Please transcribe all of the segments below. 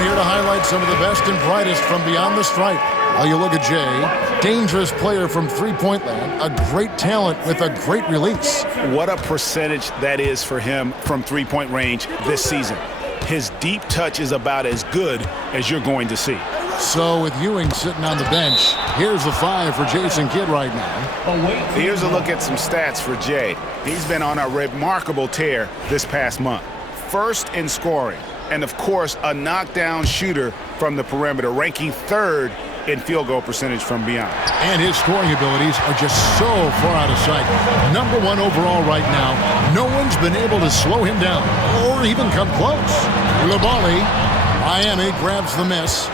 moment here to highlight some of the best and brightest from beyond the stripe. While you look at Jay, dangerous player from three-point land, a great talent with a great release. What a percentage that is for him from three-point range this season. His deep touch is about as good as you're going to see. So with Ewing sitting on the bench, here's the 5 for Jason Kidd right now. Here's a look at some stats for Jay. He's been on a remarkable tear this past month. First in scoring, and of course a knockdown shooter from the perimeter, ranking 3rd in field goal percentage from beyond. And his scoring abilities are just so far out of sight. Number 1 overall right now. No one's been able to slow him down or even come close. Coulibaly, Miami grabs the miss.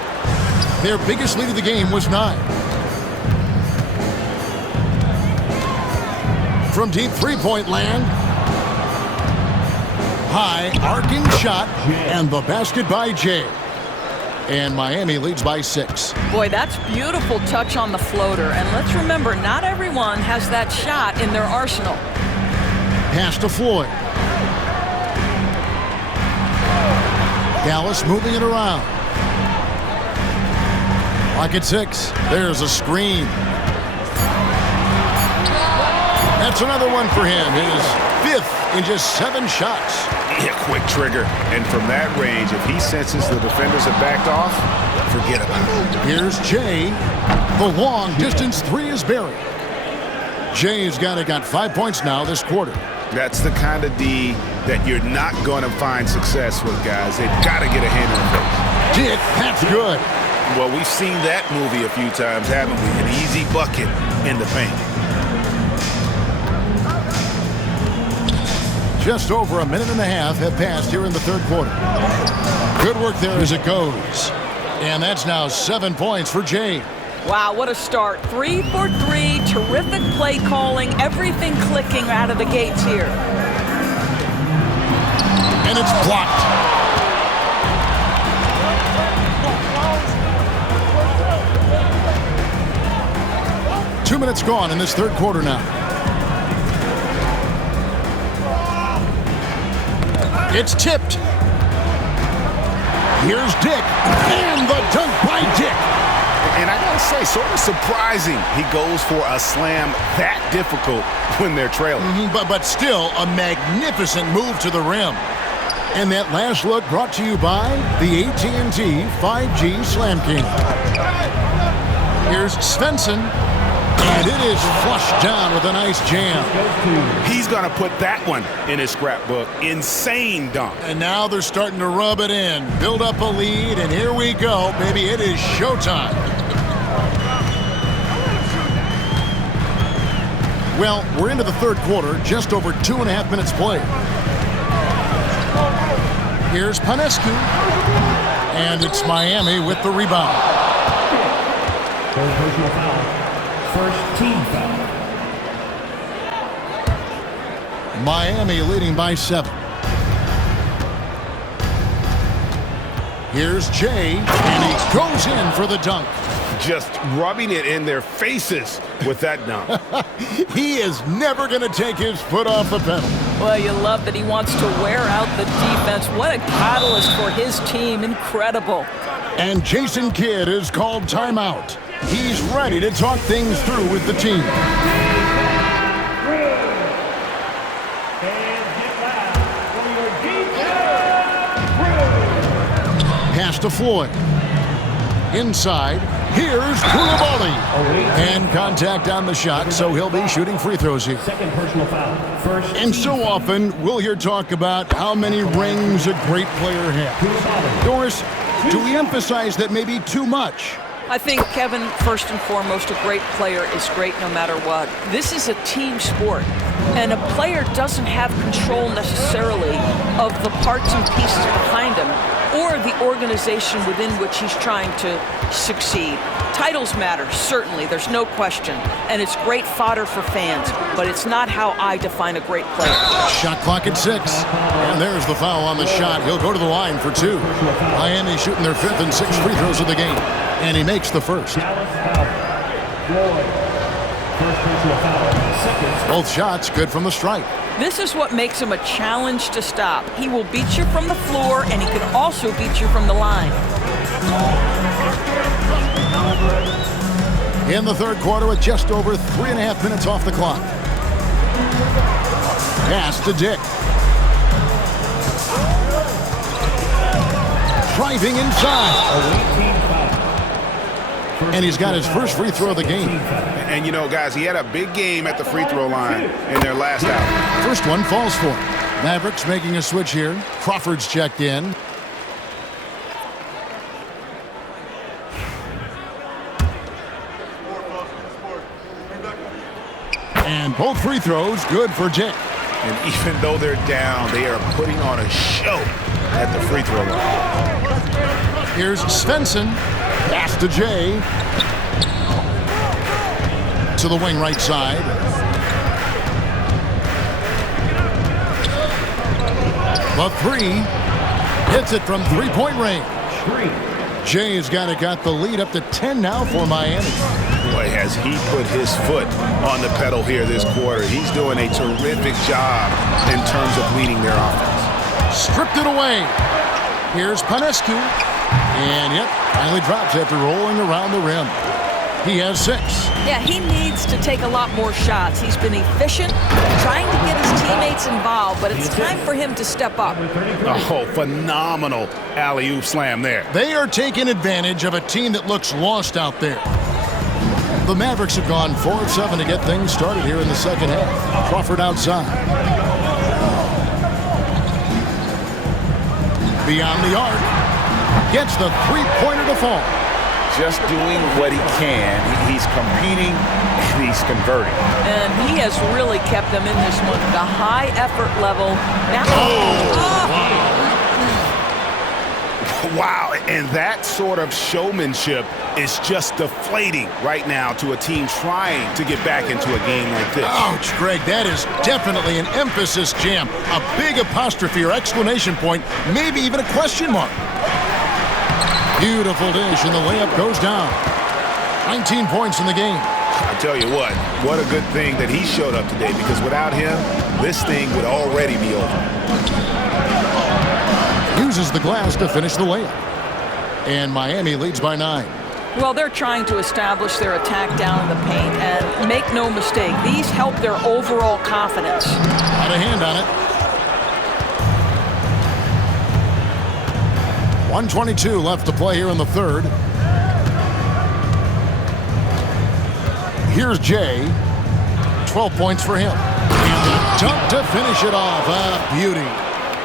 Their biggest lead of the game was 9. From deep three-point land. High arcing shot and the basket by Jay. And Miami leads by 6. Boy, that's beautiful touch on the floater. And let's remember, not everyone has that shot in their arsenal. Pass to Floyd. Dallas moving it around. Lock at 6. There's a screen. That's another one for him. His 5th in just 7 shots. Yeah, quick trigger. And from that range, if he senses the defenders have backed off, forget about it. Here's Jay. The long distance 3 is buried. Jay's got 5 points now this quarter. That's the kind of D that you're not going to find success with, guys. They've got to get a hand in the face. Dick, that's good. Well, we've seen that movie a few times, haven't we? An easy bucket in the paint. Just over a minute and a half have passed here in the 3rd quarter. Good work there as it goes. And that's now 7 points for Jay. Wow, what a start. 3 for 3, terrific play calling, everything clicking out of the gates here. And it's blocked. Two minutes gone in this 3rd quarter now. It's tipped. Here's Dick. And the dunk by Dick. And I gotta say, sort of surprising he goes for a slam that difficult when they're trailing. But still a magnificent move to the rim. And that last look brought to you by the AT&T 5G Slam King. Here's Svensson. And it is flushed down with a nice jam. He's going to put that one in his scrapbook. Insane dunk. And now they're starting to rub it in. Build up a lead, and here we go, baby. It is showtime. Well, we're into the 3rd quarter, just over 2.5 minutes played. Here's Panescu. And it's Miami with the rebound. Personal foul. First team foul. Miami leading by 7. Here's Jay, and he goes in for the dunk. Just rubbing it in their faces with that dunk. He is never going to take his foot off the pedal. Well, you love that he wants to wear out the defense. What a catalyst for his team. Incredible. And Jason Kidd is called timeout. He's ready to talk things through with the team. Pass to Floyd. Inside. Here's Coulibaly. And contact on the shot, so he'll be shooting free throws here. Second personal foul. First. And so often, we'll hear talk about how many rings a great player has. Doris, do we emphasize that maybe too much? I think, Kevin, first and foremost, a great player is great no matter what. This is a team sport, and a player doesn't have control necessarily of the parts and pieces behind him or the organization within which he's trying to succeed. Titles matter, certainly, there's no question, and it's great fodder for fans, but it's not how I define a great player. Shot clock at 6, and there's the foul on the shot. He'll go to the line for 2. Miami shooting their 5th and 6th free throws of the game. And he makes the first. Both shots good from the stripe. This is what makes him a challenge to stop. He will beat you from the floor, and he can also beat you from the line. In the third quarter with just over 3.5 minutes off the clock. Pass to Dick. Driving inside. And he's got his first free throw of the game. And you know, guys, he had a big game at the free throw line in their last outing. First one falls for him. Mavericks making a switch here. Crawford's checked in. And both free throws good for Jake. And even though they're down, they are putting on a show at the free throw line. Here's Svensson. Pass to Jay. To the wing right side. The three. Hits it from three-point range. Jay's got the lead up to 10 now for Miami. Boy, has he put his foot on the pedal here this quarter. He's doing a terrific job in terms of leading their offense. Stripped it away. Here's Panescu. And yep, finally drops after rolling around the rim. He has 6. Yeah, he needs to take a lot more shots. He's been efficient, trying to get his teammates involved, but it's time for him to step up. Oh, phenomenal alley-oop slam there. They are taking advantage of a team that looks lost out there. The Mavericks have gone 4 of 7 to get things started here in the second half. Crawford outside. Beyond the arc. Gets the three-pointer to fall. Just doing what he can. He's competing and he's converting. And he has really kept them in this one. The high effort level. Now, Wow, and that sort of showmanship is just deflating right now to a team trying to get back into a game like this. Ouch, Greg, that is definitely an emphasis jam. A big apostrophe or exclamation point, maybe even a question mark. Beautiful dish, and the layup goes down. 19 points in the game. I tell you what a good thing that he showed up today, because without him, this thing would already be over. Uses the glass to finish the layup. And Miami leads by 9. well, they're trying to establish their attack down in the paint, and make no mistake, these help their overall confidence. Out of hand on it. 1:22 left to play here in the third. Here's Jay. 12 points for him. And the dunk to finish it off. A beauty.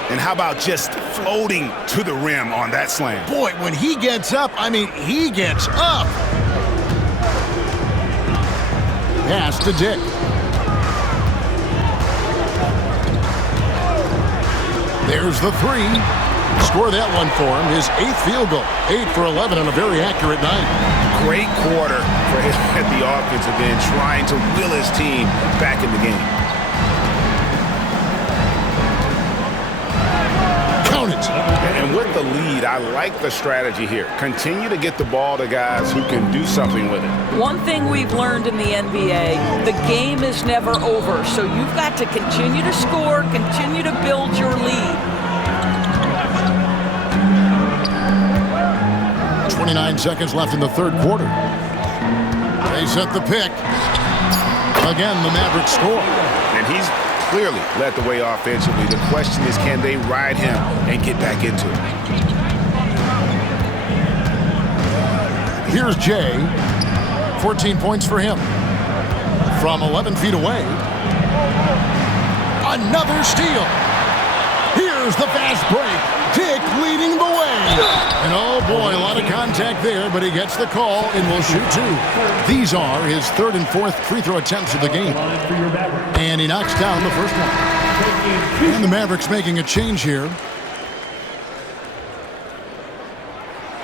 And how about just floating to the rim on that slam? Boy, when he gets up, I mean, he gets up. Pass to Dick. There's the three. Score that one for him. His 8th field goal. 8 for 11 on a very accurate night. Great quarter for him at the offensive end, trying to will his team back in the game. Count it. And with the lead, I like the strategy here. Continue to get the ball to guys who can do something with it. One thing we've learned in the NBA, the game is never over. So you've got to continue to score, continue to build your lead. 29 seconds left in the third quarter. They set the pick. Again, the Mavericks score. And he's clearly led the way offensively. The question is, can they ride him and get back into it? Here's Jay. 14 points for him. From 11 feet away. Another steal. Here's the fast break. Dick leading the way. And oh boy, a lot of contact there, but he gets the call and will shoot two. These are his 3rd and 4th free throw attempts of the game. And he knocks down the first one. And the Mavericks making a change here.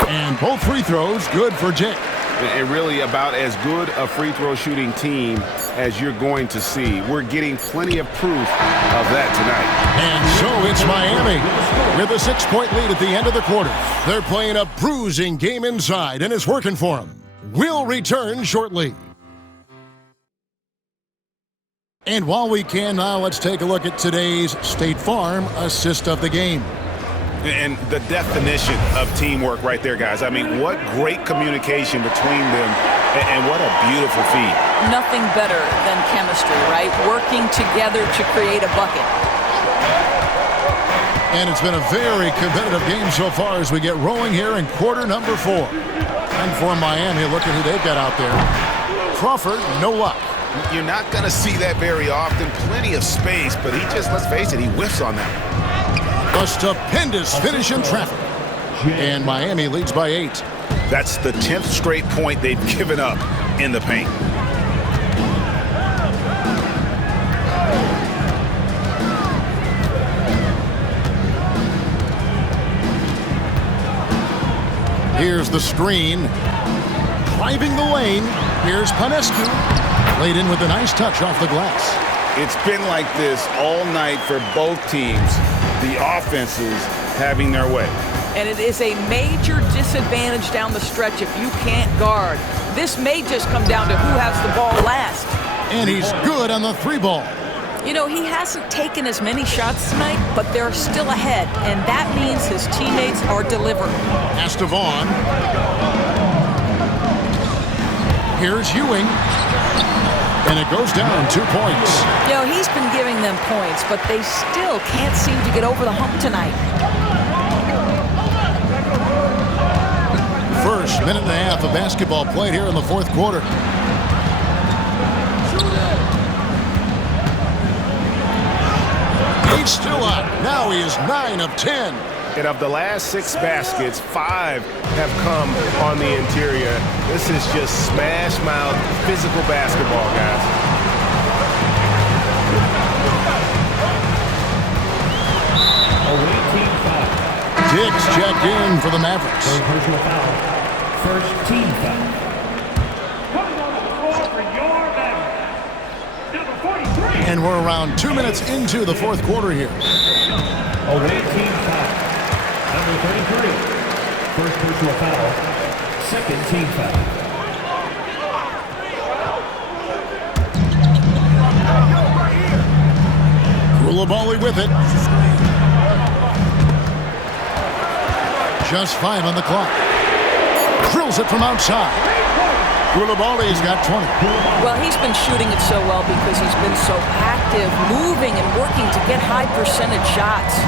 And both free throws good for Dick. And really about as good a free throw shooting team as you're going to see. We're getting plenty of proof of that tonight. And so it's Miami with a 6-point lead at the end of the quarter. They're playing a bruising game inside, and it's working for them. We'll return shortly. And while we can now, let's take a look at today's State Farm assist of the game. And the definition of teamwork right there, guys. I mean, what great communication between them, and what a beautiful feed. Nothing better than chemistry, right? Working together to create a bucket. And it's been a very competitive game so far as we get rolling here in quarter number 4. And for Miami, look at who they've got out there. Crawford, no luck. You're not going to see that very often. Plenty of space, but he just, let's face it, he whiffs on that. A stupendous finish in traffic. And Miami leads by 8. That's the 10th straight point they've given up in the paint. Here's the screen. Driving the lane. Here's Panescu. Laid in with a nice touch off the glass. It's been like this all night for both teams. The offenses having their way. And it is a major disadvantage down the stretch if you can't guard. This may just come down to who has the ball last. And he's good on the 3-ball. You know, he hasn't taken as many shots tonight, but they're still ahead, and that means his teammates are delivering. Pass to Vaughn. Here's Ewing. And it goes down 2 points. You know, he's been giving them points, but they still can't seem to get over the hump tonight. First minute and a half of basketball played here in the 4th quarter. He's still up. Now he is 9 of 10. And of the last 6 baskets, 5 have come on the interior. This is just smash mouth physical basketball, guys. Away team foul. Diggs checked in for the Mavericks. Personal foul. First team foul. And we're around 2 minutes into the 4th quarter here. Away team foul. Number 33. First personal foul. Second team foul. Koulibaly with it. Just 5 on the clock. Drills it from outside. Koulibaly's got 20. Well, he's been shooting it so well because he's been so active, moving and working to get high percentage shots.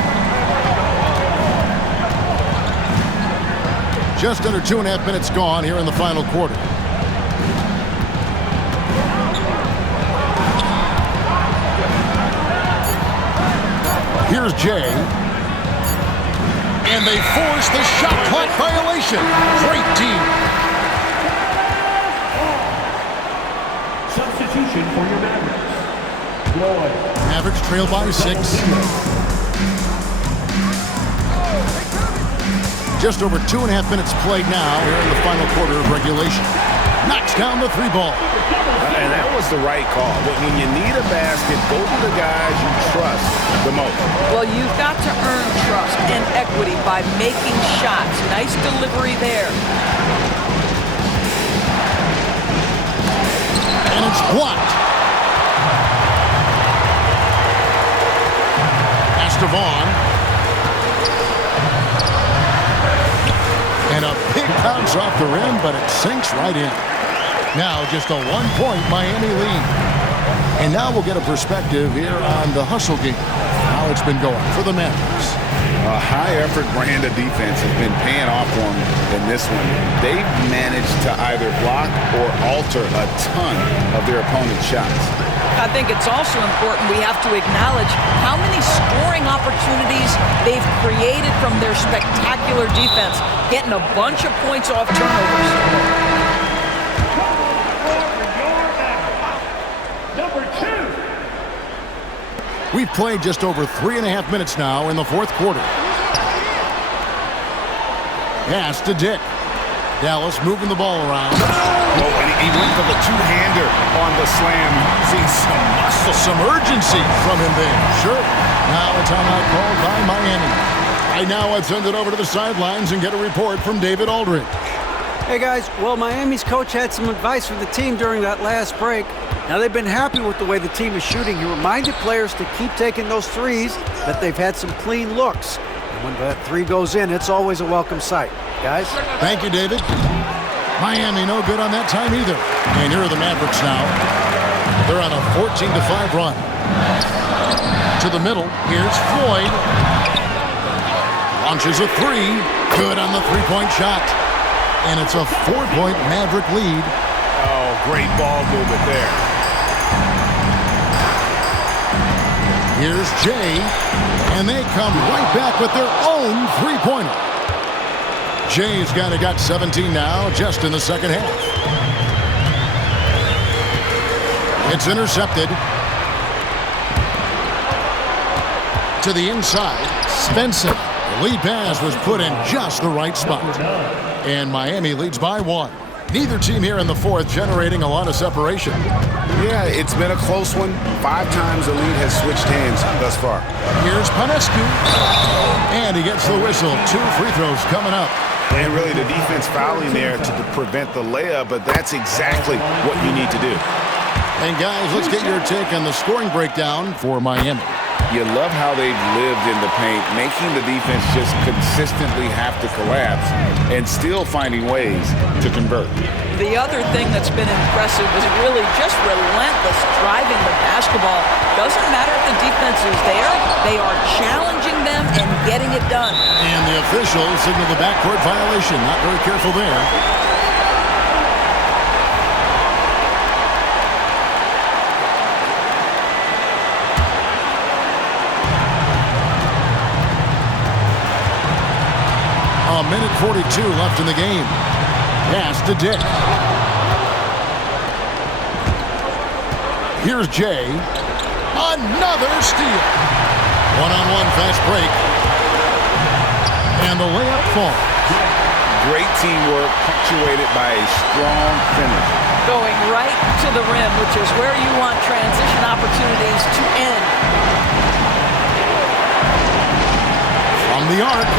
Just under 2.5 minutes gone here in the final quarter. Here's Jay. And they force the shot clock violation. Great team. Substitution for your Mavericks. Floyd. Mavericks trail by 6. Just over 2.5 minutes played now here in the final quarter of regulation. Knocks down the 3-ball. And that was the right call. But when you need a basket, go to the guys you trust the most. Well, you've got to earn trust and equity by making shots. Nice delivery there. And it's blocked. Pass to Vaughn. And a big bounce off the rim, but it sinks right in. Now just a 1-point Miami lead. And now we'll get a perspective here on the hustle game. How it's been going for the Mavericks. A high-effort brand of defense has been paying off for them in this one. They've managed to either block or alter a ton of their opponent's shots. I think it's also important we have to acknowledge how many scoring opportunities they've created from their spectacular defense, getting a bunch of points off turnovers. Number 2. We've played just over 3.5 minutes now in the 4th quarter. Pass to Dick. Dallas moving the ball around. Oh, and he went for the two-hander on the slam. See some muscle. Some urgency from him there. Sure. Now a timeout called by Miami. Right now let's send it over to the sidelines and get a report from David Aldridge. Hey guys, well, Miami's coach had some advice for the team during that last break. Now, they've been happy with the way the team is shooting. He reminded players to keep taking those threes, that they've had some clean looks. And when that three goes in, it's always a welcome sight. Guys? Thank you, David. Miami no good on that time either. And here are the Mavericks now. They're on a 14-5 run. To the middle, here's Floyd. Launches a three. Good on the three-point shot. And it's a 4-point Maverick lead. Oh, great ball movement there. Here's Jay, and they come right back with their own three-pointer. Jay's got 17 now, just in the second half. It's intercepted. To the inside, Svensson. The lead pass was put in just the right spot. And Miami leads by 1. Neither team here in the fourth generating a lot of separation. Yeah, it's been a close one. 5 times the lead has switched hands thus far. Here's Panescu. And he gets the whistle. 2 free throws coming up. And really the defense fouling there to prevent the layup, but that's exactly what you need to do. And guys, let's get your take on the scoring breakdown for Miami. You love how they've lived in the paint, making the defense just consistently have to collapse and still finding ways to convert. The other thing that's been impressive is really just relentless driving the basketball. Doesn't matter if the defense is there, they are challenging them and getting it done. And the officials signal the backcourt violation. Not very careful there. A minute 42 left in the game. Pass to Dick. Here's Jay. Another steal. One-on-one fast break. And the layup falls. Great teamwork punctuated by a strong finish. Going right to the rim, which is where you want transition opportunities to end. From the arc.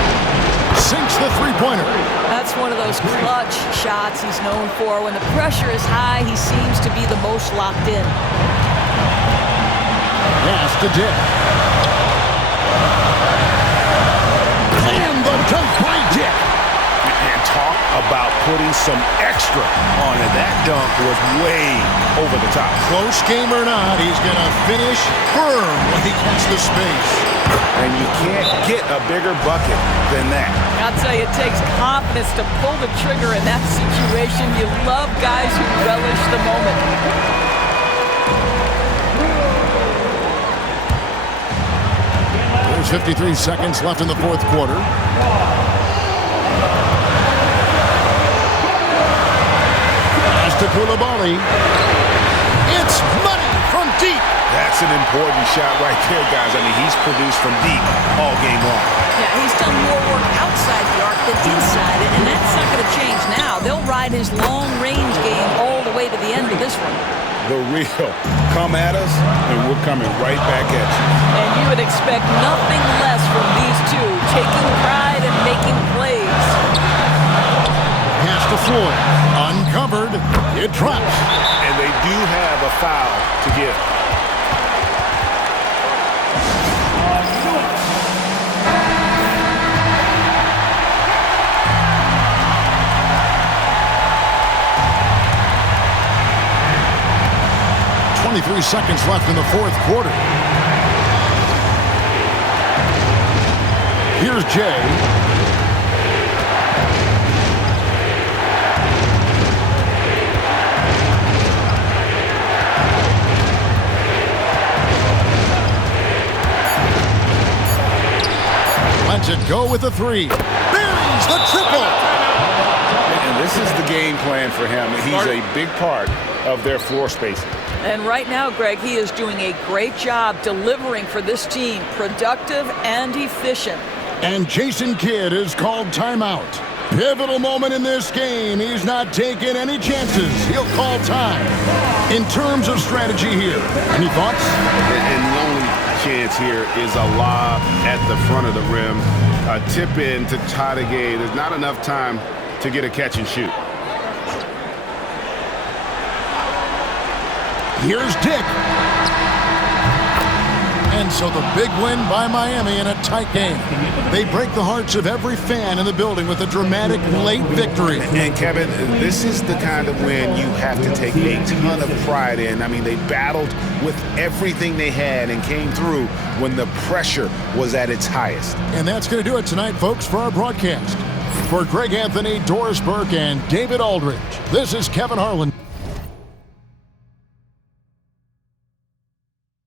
Sinks the three-pointer. That's one of those clutch shots he's known for. When the pressure is high, he seems to be the most locked in. Pass to Dick. And the dunk by Dick. And talk about putting some extra on it. That dunk was way over the top. Close game or not, he's going to finish firm when he gets the space. And you can't get a bigger bucket than that. I'll tell you, it takes confidence to pull the trigger in that situation. You love guys who relish the moment. There's 53 seconds left in the fourth quarter. Pass to Coulibaly. It's money from deep. That's an important shot right there, guys. I mean, he's produced from deep all game long. Yeah, he's done more work outside the arc than inside it, and that's not going to change now. They'll ride his long-range game all the way to the end of this one. The real. Come at us, and we're coming right back at you. And you would expect nothing less from these two, taking pride and making plays. Pass to Floyd. Uncovered. It drops. And they do have a foul to give. .23 seconds left in the fourth quarter. Here's Jay. Lets it go with the three. Buries the triple. And this is the game plan for him. He's a big part of their floor spacing. And right now, Greg, he is doing a great job delivering for this team, productive and efficient. And Jason Kidd is called timeout. Pivotal moment in this game. He's not taking any chances. He'll call time. In terms of strategy here, any thoughts? And the only chance here is a lob at the front of the rim. A tip in to tie the game. There's not enough time to get a catch and shoot. Here's Dick. And so the big win by Miami in a tight game. They break the hearts of every fan in the building with a dramatic late victory. And Kevin, this is the kind of win you have to take a ton of pride in. I mean, they battled with everything they had and came through when the pressure was at its highest. And that's going to do it tonight, folks, for our broadcast. For Greg Anthony, Doris Burke, and David Aldridge, this is Kevin Harlan.